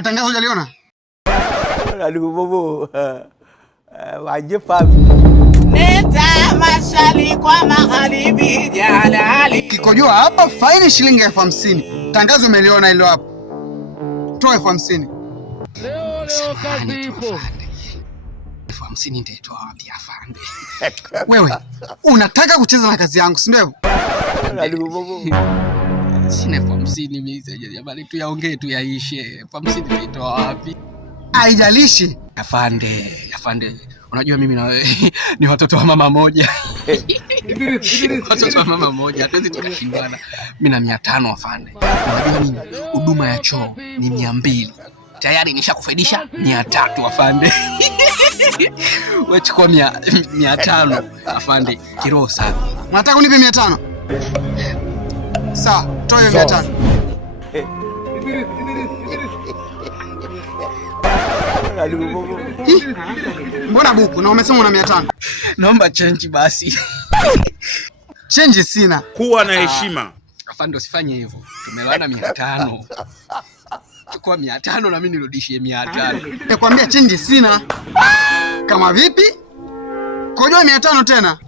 Hilo tangazo hujaliona? Neta mashali kwa magharibi jalali. Kikojoa hapa faini shilingi 50,000. Tangazo umeliona hilo hapo. Toa 50,000. Leo kazi ipo. 50,000 nitaitoa wapi afande? Wewe unataka kucheza na kazi yangu, si ndio? Sina 50,000 mimi jamani, tuyaongee tu yaishe. 50,000 nitaitoa wapi? Haijalishi. Afande, unajua mimi na wewe ni watoto wa mama moja. Watoto wa mama moja, hatuwezi tukashindana. Mimi na 500 afande. Unajua nini? Huduma ya choo ni 200. Tayari nishakufaidisha 300 afande. Wewe chukua 500 afande, kiroho safi. Unataka unipe 500? Sawa, toa hiyo 500. Mbona buku na umesema una 500? Naomba change basi. Change sina. Kuwa na heshima. Afande usifanye hivyo. Tumelewana 500. Chukua 500 na mimi nirudishie 500. Nikwambia change sina. Kama vipi? Kojoa 500 tena.